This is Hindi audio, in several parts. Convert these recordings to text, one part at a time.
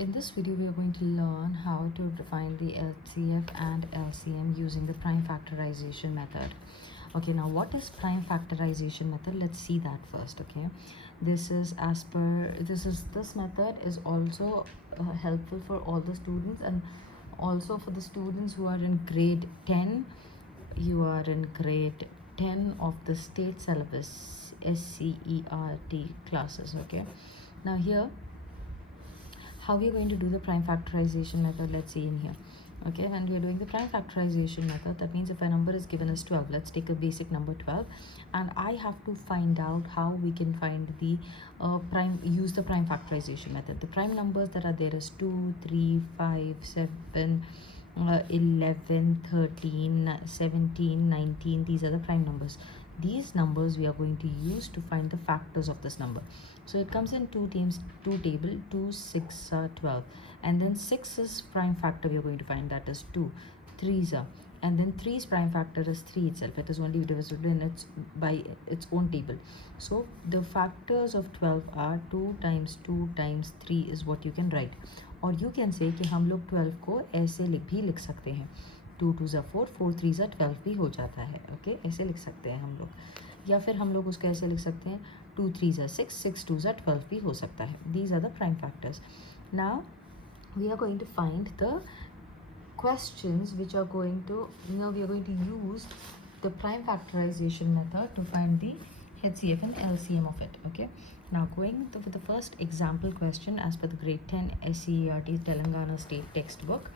In this video, we are going to learn how to define the HCF and LCM using the prime factorization method. Okay, now what is prime factorization method? Let's see that first. Okay, this method is also helpful for all the students, and also for the students who are in grade 10. You are in grade 10 of the state syllabus SCERT classes. Okay, now here how we are going to do the prime factorization method, let's see in here. Okay, when we are doing the prime factorization method, that means if a number is given as 12, let's take a basic number 12, and I have to find out how we can find the use the prime factorization method. The prime numbers that are there is 2, 3, 5, 7, 11, 13, 17, 19. These are the prime numbers. These numbers we are going to use to find the factors of this number. So it comes in two table, 2, 6, 12, and then 6 is prime factor we are going to find, that is 2, 3s are, and then 3's prime factor is 3 itself. It is only divisible in by its own table. So the factors of 12 are 2 times 2 times 3 is what you can write. और you can say कि हम लोग 12 को ऐसे भी लिख सकते हैं, 2 2 ज़ा 4, 4 3 ज़ा 12 भी हो जाता है. ओके, ऐसे लिख सकते हैं हम लोग, या फिर हम लोग उसको ऐसे लिख सकते हैं 2 3 ज़ा 6, 6 2 ज़ा 12 भी हो सकता है. These are the prime factors. Now we are going to find the questions which are going to, we are going to use the prime factorization method to find the HCF and LCM of it. Okay, now going with the first example question as per the grade 10 SCERT Telangana State textbook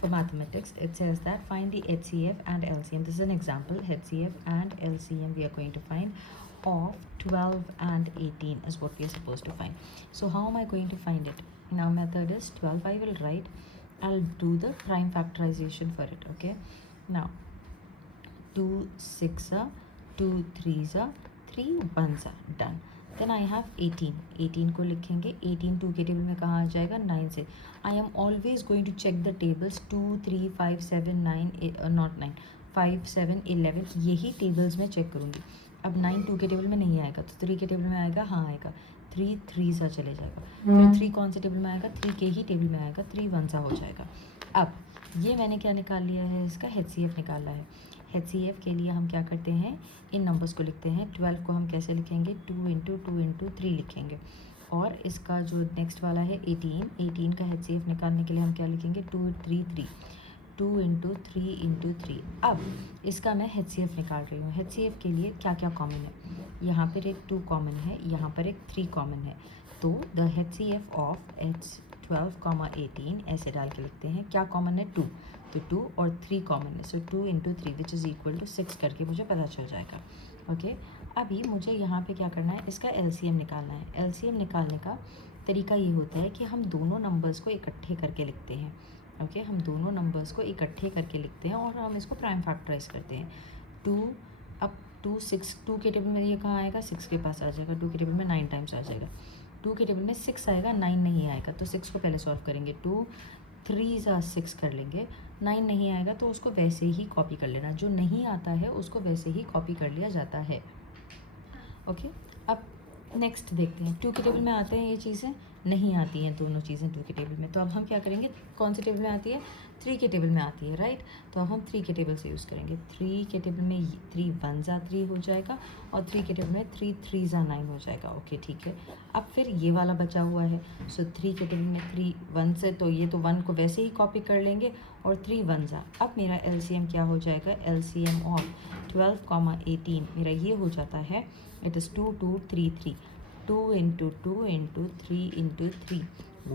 for mathematics. It says that find the HCF and LCM. This is an example. HCF and LCM we are going to find of 12 and 18 is what we are supposed to find. So how am I going to find it? Now method is 12. I will write, I'll do the prime factorization for it. Okay, now 2 6 2 3 3 1 done. Then I have 18. 18 को लिखेंगे. 18 2 के टेबल में कहाँ आ जाएगा? 9 से. I am always going to check the tables 2 3 5 7 9 not 9 5 7 11 यही टेबल्स में चेक करूँगी. अब 9 2 के टेबल में नहीं आएगा तो 3 के टेबल में आएगा. हाँ आएगा. 3 3 सा चले जाएगा. फिर 3 कौन से टेबल में आएगा? 3 के ही टेबल में आएगा. 3 1 सा हो जाएगा. अब ये मैंने क्या निकाल लिया है? इसका HCF निकाला है. HCF के लिए हम क्या करते हैं? इन नंबर्स को लिखते हैं. 12 को हम कैसे लिखेंगे? 2 इंटू 2 इंटू 3 लिखेंगे. और इसका जो नेक्स्ट वाला है 18 का HCF निकालने के लिए हम क्या लिखेंगे? 2 3 3 2 इंटू 3 इंटू 3. अब इसका मैं HCF निकाल रही हूँ. HCF के लिए क्या क्या कॉमन है? यहाँ पर एक 2 कॉमन है, यहाँ पर एक 3 कॉमन है. तो द HCF ऑफ 12, 18 ऐसे डाल के लिखते हैं. क्या कॉमन है? 2. तो 2 और 3 कॉमन है. So 2 into 3 which is equal to 6 करके मुझे पता चल जाएगा. ओके, अभी मुझे यहाँ पे क्या करना है? इसका LCM निकालना है. LCM निकालने का तरीका ये होता है कि हम दोनों नंबर्स को इकट्ठे करके लिखते हैं. ओके, हम दोनों नंबर्स को इकट्ठे करके लिखते हैं और हम इसको प्राइम फैक्टराइज करते हैं. 2 अब 2 6 2 के टेबल में ये कहाँ आएगा? 6 के पास आ जाएगा. 2 के टेबल में 9 टाइम्स आ जाएगा. 2 के टेबल में 6 आएगा, 9 नहीं आएगा. तो 6 को पहले सॉल्व करेंगे. 2 3 ज़ा 6 कर लेंगे. 9 नहीं आएगा तो उसको वैसे ही कॉपी कर लेना. जो नहीं आता है उसको वैसे ही कॉपी कर लिया जाता है. ओके, अब नेक्स्ट देखते हैं. 2 के टेबल में आते हैं ये चीज़ें? नहीं आती हैं दोनों चीज़ें 2 के टेबल में. तो अब हम क्या करेंगे? कौन से टेबल में आती है? 3 के टेबल में आती है, राइट. तो अब हम 3 के टेबल से यूज़ करेंगे. 3 के टेबल में 3 1 ज़ा 3 हो जाएगा और 3 के टेबल में 3 3 ज़ा 9 हो जाएगा. ओके, ठीक है. अब फिर ये वाला बचा हुआ है. सो 3 के टेबल में 3 1 से, तो ये तो 1 को वैसे ही कॉपी कर लेंगे और 3 1 ज़ा. अब मेरा LCM क्या हो जाएगा? LCM ऑफ 12, 18 मेरा ये हो जाता है. It is 2 2 3 3 2 into 2 into 3 into 3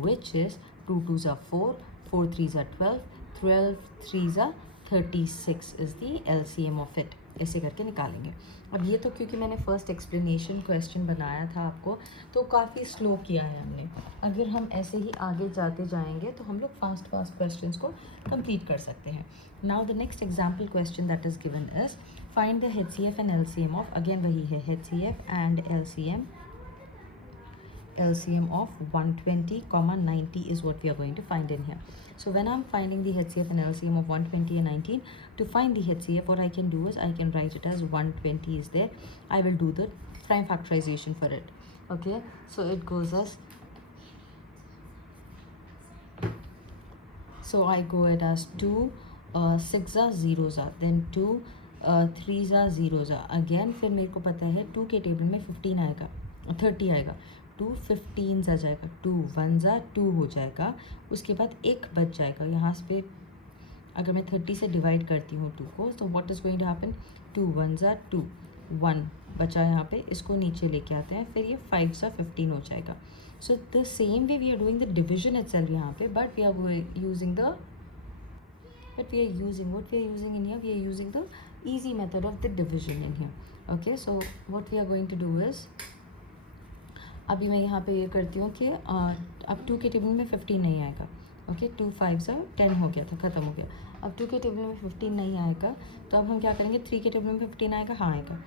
which is 2 2s are 4, 4 3s are 12, 12 3s are 36 is the LCM of it. ऐसे करके निकालेंगे. अब ये तो क्योंकि मैंने फर्स्ट एक्सप्लेनेशन क्वेश्चन बनाया था आपको, तो काफ़ी स्लो किया है हमने. अगर हम ऐसे ही आगे जाते जाएंगे तो हम लोग फास्ट क्वेश्चंस को कंप्लीट कर सकते हैं. Now the next example question that is given is find the HCF and LCM of, again वही है, HCF and LCM of 120, 90 is what we are going to find in here. So when I'm finding the HCF and LCM of 120 and 19, to find the HCF, what I can do is I can write it as 120 is there. I will do the prime factorization for it. Okay, so it goes as So I go ahead as 2, 6 are 0s are, then 2, 3s are 0s are. Again फिर मेरे को पता है 2 के टेबल में 15 आएगा, 30 आएगा, 2 15s आ जाएगा, 2 1s are 2 हो जाएगा. उसके बाद एक बच जाएगा यहाँ पे. अगर मैं 30 से डिवाइड करती हूँ 2 को, तो what is going to happen, 2 1s are 2, 1 बचा यहाँ पे, इसको नीचे लेके आते हैं, फिर ये 5s are 15 हो जाएगा. So the same way we are doing the division itself यहाँ पे, but we are using the what we are using in here, we are using the easy method of the division in here. Okay, so what we are going to do is, अभी मैं यहाँ पे ये करती हूँ कि अब 2 के टेबल में 15 नहीं आएगा. ओके, 2 5s are 10 हो गया था, ख़त्म हो गया. अब 2 के टेबल में 15 नहीं आएगा, तो अब हम क्या करेंगे, 3 के टेबल में 15 आएगा, हाँ आएगा,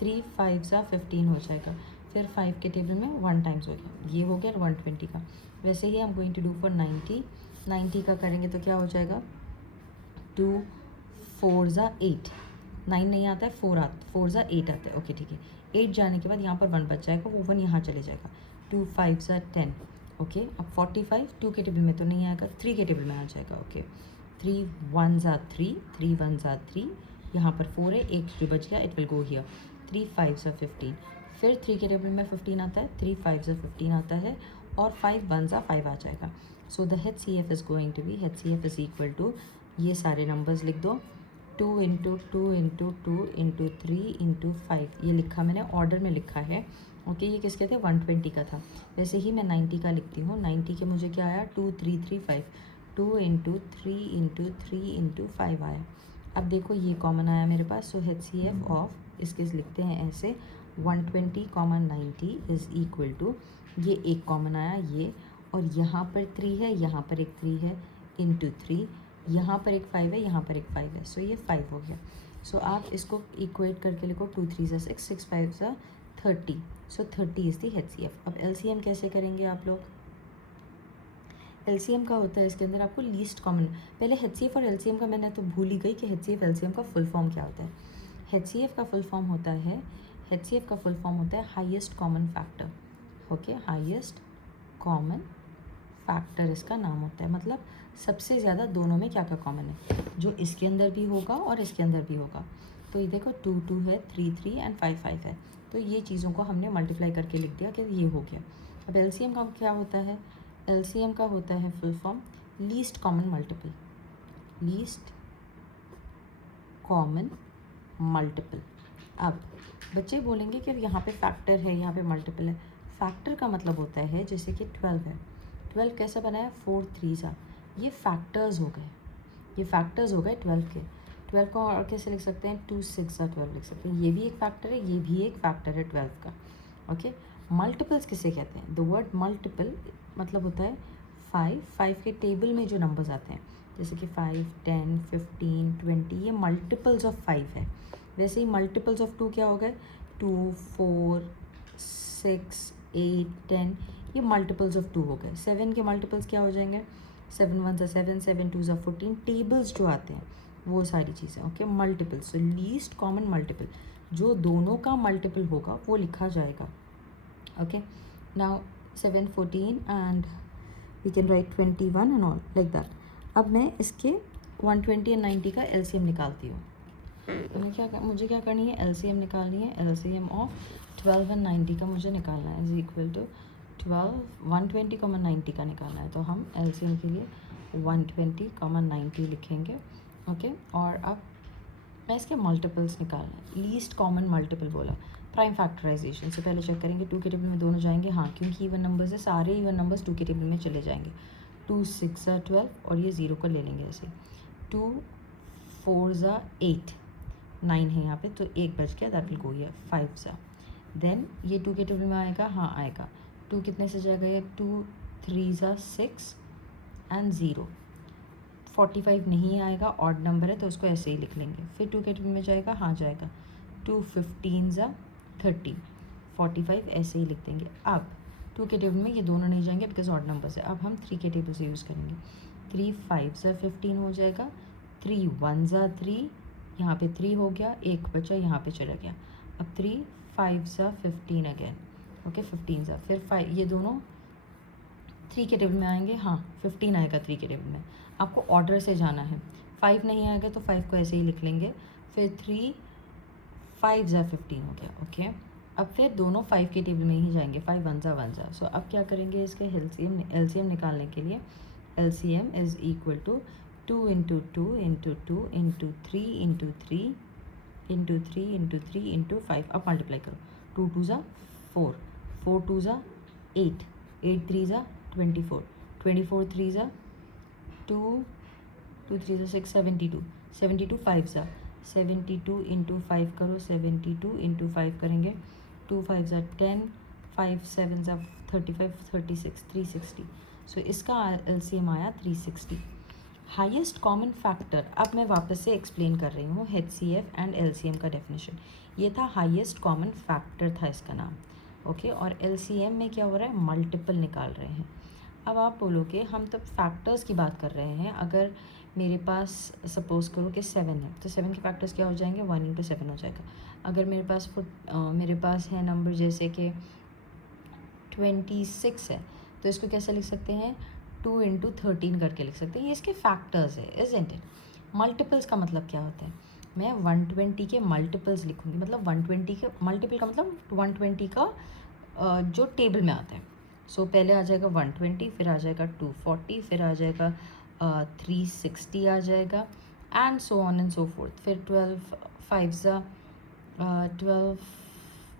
3 5s are 15 हो जाएगा. फिर 5 के टेबल में 1 टाइम्स हो गया, ये हो गया 120 का. वैसे ही I am going to do for 90 का करेंगे तो क्या हो जाएगा, 2 4s are 8, 9 नहीं आता है, 4s are 8 आता है. ओके ठीक है, 8 जाने के बाद यहाँ पर 1 बच जाएगा, वो 1 यहाँ चले जाएगा. 2 5s are 10. ओके, अब 45 2 के टेबल में तो नहीं आएगा, 3 के टेबल में आ जाएगा. Okay, 3 1s are 3, 3 1s are 3, यहाँ पर 4 है, एक जो बच गया, it will go here. 3 5s are 15. फिर 3 के टेबल में 15 आता है, 3 5s are 15 आता है, और 5 1s are 5 आ जाएगा. So the HCF is going to be, HCF is equal to, ये सारे नंबर्स लिख दो, 2 × 2 × 2 × 3 × 5, ये लिखा मैंने, ऑर्डर में लिखा है. ओके, ये किसके थे, 120 का था. वैसे ही मैं 90 का लिखती हूँ. 90 के मुझे क्या आया, 2 3 3 5, 2 × 3 × 3 × 5 आया. अब देखो ये कॉमन आया मेरे पास. सो HCF ऑफ, इसके लिखते हैं ऐसे, 120, 90 इज़ इक्वल टू, ये एक कॉमन आया ये, और यहाँ पर 3 है, यहाँ पर एक 3 है, × 3, यहाँ पर एक 5 है, यहाँ पर एक 5 है. सो ये 5 हो गया. सो आप इसको इक्वेट करके लिखो, 2 3s are 6, 6 5s are 30. So 30 is the HCF. अब LCM कैसे करेंगे आप लोग, LCM का होता है इसके अंदर आपको लीस्ट कॉमन. पहले HCF और LCM का मैंने तो भूल ही गई कि HCF LCM का फुल फॉर्म क्या होता है. HCF का फुल फॉर्म होता है, HCF का फुल फॉर्म होता है highest common factor. Okay, highest common factor इसका नाम होता है. मतलब सबसे ज़्यादा दोनों में क्या क्या कॉमन है, जो इसके अंदर भी होगा और इसके अंदर भी होगा. तो ये देखो 2 2 है, 3 3 एंड 5 5 है. तो ये चीज़ों को हमने मल्टीप्लाई करके लिख दिया कि ये हो गया. अब LCM का क्या होता है, LCM का होता है full form least common multiple. Least common multiple. अब बच्चे बोलेंगे कि अब यहाँ पे फैक्टर है, यहाँ पे मल्टीपल है. फैक्टर का मतलब होता है जैसे कि 12 है, 12 कैसे बनाया, 4 3s are, ये फैक्टर्स हो गए, ये फैक्टर्स हो गए 12 के. 12 को और कैसे लिख सकते हैं, 2 6 are 12 लिख सकते हैं. ये भी एक फैक्टर है, ये भी एक फैक्टर है 12 का. ओके, मल्टीपल्स किसे कहते हैं, द वर्ड मल्टीपल मतलब होता है 5 के टेबल में जो नंबर्स आते हैं, जैसे कि 5 10 15 20, ये मल्टीपल्स ऑफ 5 है. वैसे ही मल्टीपल्स ऑफ 2 क्या हो गए, 2 4 6 8 10, ये मल्टीपल्स ऑफ 2 हो गए. 7 के मल्टीपल्स क्या हो जाएंगे, 7 1s are 7, 7 2s are 14. Tables जो आते हैं वो सारी चीज़ें. Okay, multiples. So least common multiple, जो दोनों का मल्टीपल होगा वो लिखा जाएगा. Okay, now 7 14 and we can write 21 and all like that. अब मैं इसके 120 एंड 90 का LCM निकालती हूँ. तो मुझे क्या करनी है, LCM निकालनी है. LCM ऑफ 12 एंड 90 का मुझे निकालना है, इज इक्वल टू 12 120, 90 का निकालना है. तो हम LCM के लिए 120, 90 लिखेंगे. ओके, और अब मैं इसके मल्टीपल्स निकालना है. लीस्ट कॉमन मल्टीपल बोला, प्राइम फैक्टराइजेशन से पहले चेक करेंगे 2 के टेबल में दोनों जाएंगे, हाँ, क्योंकि इवन नंबर्स है, सारे इवन नंबर्स 2 के टेबल में चले जाएंगे. 2 6 are 12, और ये 0 को ले लेंगे ऐसे. 2 4s are 8, 9 है यहाँ पे, तो एक बच गया, that will go here. 5s are, देन ये 2 के टेबल में आएगा, हाँ आएगा. 2 कितने से जाएगा, ये 2 3s are 6 एंड 0. 45 नहीं आएगा, ऑड नंबर है तो उसको ऐसे ही लिख लेंगे. फिर 2 के टेबल में जाएगा, हाँ जाएगा. 2 15s are 30, 45 ऐसे ही लिख देंगे. अब 2 के टेबल में ये दोनों नहीं जाएंगे बिकॉज ऑड नंबर्स है. अब हम 3 के टेबल से यूज़ करेंगे. 3 5s are 15 हो जाएगा. 3 1s are 3, यहाँ पे 3 हो गया, एक बचा यहाँ पे चला गया. अब 3 5s are 15 again. Okay, 15s are, फिर 5, ये दोनों 3 के टेबल में आएंगे, हाँ 15 आएगा 3 के टेबल में। आपको ऑर्डर से जाना है, 5 नहीं आएगा तो 5 को ऐसे ही लिख लेंगे, फिर 3 5 ज़ा 15 हो गया। ओके, अब फिर दोनों 5 के टेबल में ही जाएंगे, 5 1 ज़ा 1 ज़ा। सो अब क्या करेंगे, इसके एलसीएम निकालने के लिए LCM is equal to 2 into 2 into 2 into 3 into 3 into 3 into 3 into 5। अब मल्टीप्लाई करो, 2 2 ज़ा 4, 4 2 ज़ा 8, 8 3 ज़ा 24, 24 3 ज़ा 2, 2 3 ज़ा 6, 72, 72 5 ज़ा 72 इंटू 5 करो, 72 इंटू 5 करेंगे, 2 5 ज़ा 10, 5 7 ज़ा 35, 36 360। सो इसका एलसीएम आया 360। हाईएस्ट कॉमन फैक्टर, अब मैं वापस से एक्सप्लेन कर रही हूँ HCF एंड LCM का डेफिनेशन। ये था हाईएस्ट कॉमन फैक्टर था इसका नाम। ओके, और LCM में क्या हो रहा है, मल्टीपल निकाल रहे हैं। अब आप बोलोगे हम तब फैक्टर्स की बात कर रहे हैं, अगर मेरे पास सपोज़ करो कि 7 है तो 7 के फैक्टर्स क्या हो जाएंगे, 1 इंटू 7 हो जाएगा। अगर मेरे पास है नंबर जैसे कि 26 है तो इसको कैसे लिख सकते हैं, 2 इंटू 13 करके लिख सकते हैं। ये इसके फैक्टर्स है, इज़न्ट इट। मल्टीपल्स का मतलब क्या होता है, मैं 120 के मल्टीपल्स लिखूँगी, मतलब 120 के मल्टीपल का मतलब 120 का जो टेबल में आता है। सो पहले आ जाएगा 120, फिर आ जाएगा 240, फिर आ जाएगा 360 आ जाएगा, and so on and so fourth. फिर 12 5 ज़ा 12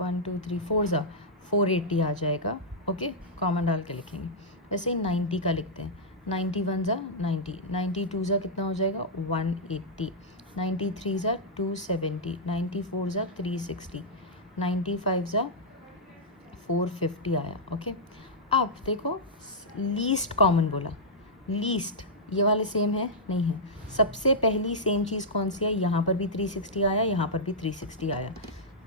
1 2 3 4 ज़ा 480 आ जाएगा। ओके, कॉमन डाल के लिखेंगे। वैसे ही 90 का लिखते हैं, 91 ज़ा 90, 92 ज़ा कितना हो जाएगा 180, 93 ज़ा 270, 94 ज़ा 360, 95 ज़ा 450 आया। ओके, अब देखो लीस्ट कॉमन बोला, लीस्ट ये वाले सेम है नहीं है, सबसे पहली सेम चीज़ कौन सी है, यहाँ पर भी 360 आया, यहाँ पर भी 360 आया।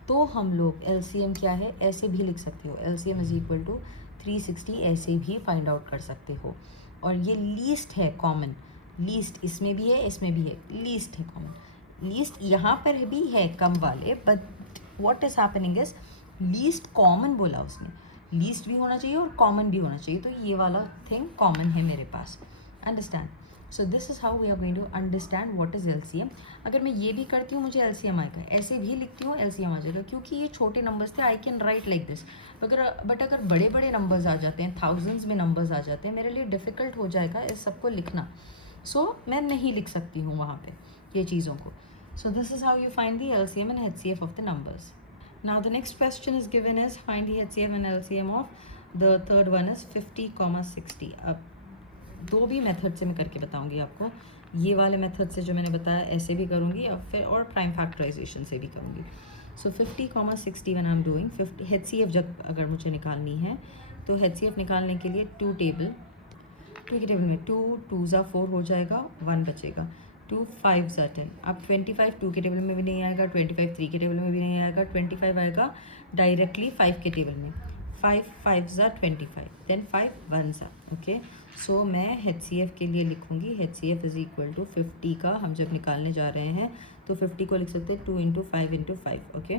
तो हम लोग LCM क्या है ऐसे भी लिख सकते हो, LCM इज इक्वल टू 360 ऐसे भी फाइंड आउट कर सकते हो। और ये लीस्ट है कॉमन, लीस्ट इसमें भी है इसमें भी है, लीस्ट है कॉमन। लीस्ट यहाँ पर भी है कम वाले, but what is happening is least common बोला उसने, लीस्ट भी होना चाहिए और कॉमन भी होना चाहिए, तो ये वाला थिंग कॉमन है मेरे पास। Understand? So this is how we are going to understand what is LCM। अगर मैं ये भी करती हूँ मुझे LCM आएगा, ऐसे भी लिखती हूँ LCM आ जाएगा, क्योंकि ये छोटे नंबर्स थे, I can write like this. But अगर बड़े बड़े नंबर्स आ जाते हैं, थाउजेंड्स में नंबर्स आ जाते हैं, मेरे लिए डिफ़िकल्ट हो जाएगा इस सबको लिखना। सो मैं नहीं लिख सकती हूँ वहाँ पे ये चीज़ों को। सो this is how you find the LCM and HCF of the numbers. Now the next question is given is find the HCF and LCM of the third one is 50, 60। अब दो भी मेथड से मैं करके बताऊंगी आपको, ये वाले मेथड से जो मैंने बताया ऐसे भी करूंगी, अब फिर और प्राइम फैक्टराइजेशन से भी करूंगी। सो 50, 60 one I am doing 50 HCF जब अगर मुझे निकालनी है तो HCF निकालने के लिए 2 के टेबल में 2 2 ज़ा 4 हो जाएगा, 1 बचेगा, 2 5 ज़ा 10। अब 25 2 के टेबल में भी नहीं आएगा, 25 3 के टेबल में भी नहीं आएगा, 25 आएगा डायरेक्टली 5 के टेबल में, 5 5 ज़ा 25, देन 5 1 ज़ा। ओके, सो मैं HCF के लिए लिखूँगी, HCF इज़ इक्वल टू 50 का हम जब निकालने जा रहे हैं तो 50 को लिख सकते हैं 2 इंटू 5 इंटू 5। ओके,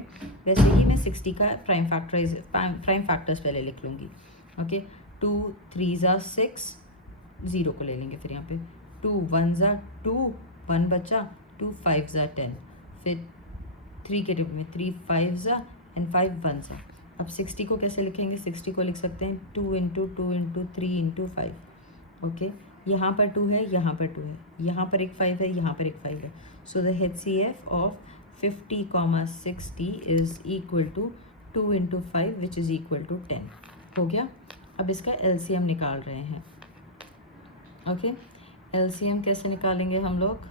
वैसे ही मैं 60 का प्राइम फैक्टर्स पहले लिख लूँगी। ओके, 2 3 ज़ा 6, 0 को ले लेंगे, फिर यहाँ पे 2 1 ज़ा 2, 1 बचा, 2 5 ज़ा 10, फिर 3 के टेबल में 3 5 ज़ा एंड 5 1 ज़ा। अब 60 को कैसे लिखेंगे, 60 को लिख सकते हैं 2 इंटू 2 इंटू 3 इंटू 5। ओके, यहाँ पर 2 है, यहाँ पर 2 है, यहाँ पर एक 5 है, यहाँ पर एक 5 है। So the HCF of 50, 60 is equal to 2 into 5 which is equal to 10 हो गया। अब इसका LCM निकाल रहे हैं। ओके, LCM कैसे निकालेंगे हम लोग,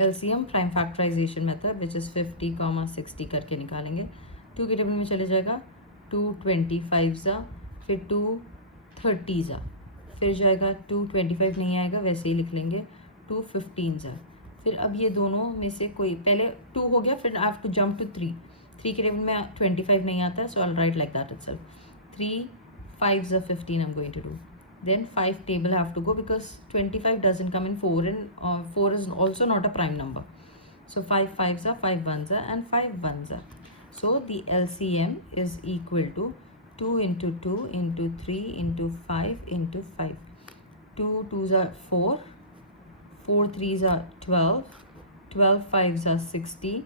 LCM prime factorization method which is 50, 60 करके निकालेंगे। 2 के टेबल में चले जाएगा, 2 25 ज़ा, फिर 2 30 ज़ा, फिर जाएगा 2 25 नहीं आएगा, वैसे ही लिख लेंगे 2 15 ज़ा। फिर अब ये दोनों में से कोई पहले 2 हो गया, फिर I have to jump to 3 के टेबल में 25 नहीं आता है, so I will write like that itself, 3 5 ज़ा 15 I am going to do, then 5 table have to go because 25 doesn't come in 4 and 4 is also not a prime number. So 5 5s are 5 1s are and 5 1s are. So the LCM is equal to 2 into 2 into 3 into 5 into 5. 2 2s are 4, 4 3s are 12, 12 5s are 60.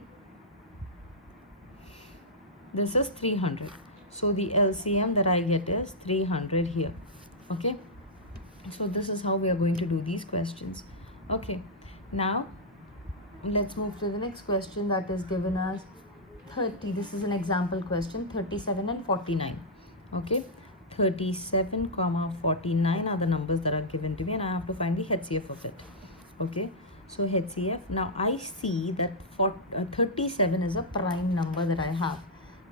This is 300. So the LCM that I get is 300 here. Okay. So this is how we are going to do these questions. Okay. Now let's move to the next question that is given as 30. This is an example question, 37 and 49. Okay. 37 comma 49 are the numbers that are given to me, and I have to find the HCF of it. Okay. So HCF, now I see that 37 is a prime number that I have.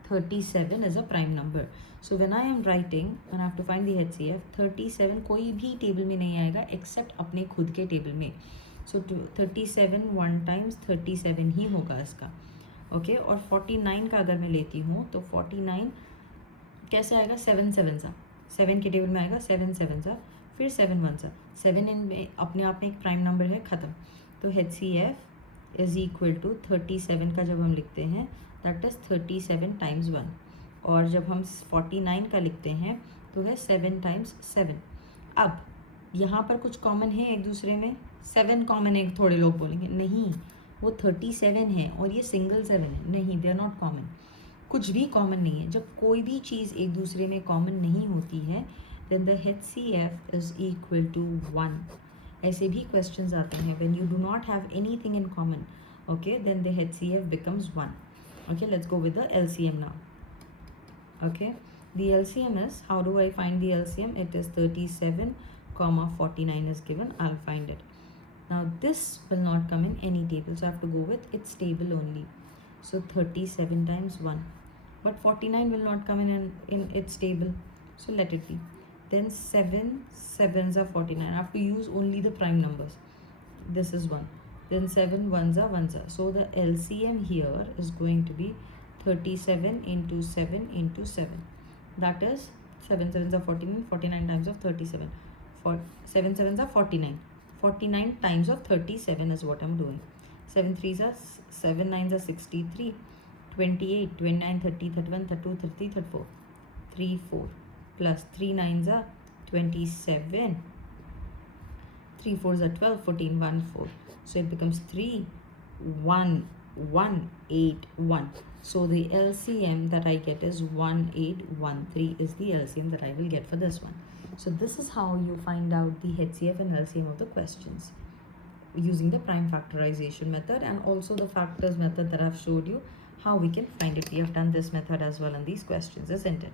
37 is a prime number. So when I am writing, when I have to find the HCF, 37 कोई भी टेबल में नहीं आएगा एक्सेप्ट अपने खुद के टेबल में. So 37 1 times 37 ही होगा इसका. ओके. और 49 का अगर मैं लेती हूँ तो 49 कैसे आएगा? 7 7 सा, 7 के टेबल में आएगा, 7 7 सा, फिर 7 1 सा. 7 इनमें अपने आप में एक प्राइम नंबर है, ख़त्म. तो HCF इज़ इक्वल टू 37 का जब हम लिखते हैं दैट इज़ 37 टाइम्स 1, और जब हम 49 का लिखते हैं तो है 7 टाइम्स 7. अब यहाँ पर कुछ कॉमन है एक दूसरे में. 7 कॉमन है, थोड़े लोग बोलेंगे नहीं वो 37 है और ये सिंगल 7 है. नहीं, दे आर नॉट कॉमन. कुछ भी कॉमन नहीं है. जब कोई भी चीज़ एक दूसरे में कॉमन नहीं होती है then the HCF is equal to 1. ऐसे भी क्वेश्चंस आते हैं when you do not have anything in common. Okay, then the HCF becomes 1. Okay, let's go with the LCM now. Okay, the LCM is, how do I find the LCM? It is 37 comma 49 is given. I'll find it. Now this will not come in any table, so I have to go with its table only. So 37 times 1, but 49 will not come in its table, so let it be. Then 7 7s are 49. I have to use only the prime numbers. This is 1. Then 7 1s are 1s are. So the LCM here is going to be 37 into 7 into 7. That is 7 7s are 49. 49 times of 37. 7 7s are 49. 49 times of 37 is what I'm doing. 7 3s are 7 9s are 63. 28 29 30 31 32 33 34. 3 4 plus 3 9s are 27. 3 4s are 12 14 1 4. So it becomes 3 1 1 8 1. So the LCM that I get is 1813 is the LCM that I will get for this one. So this is how you find out the HCF and LCM of the questions using the prime factorization method, and also the factors method that I've showed you how we can find it. We have done this method as well in these questions, isn't it?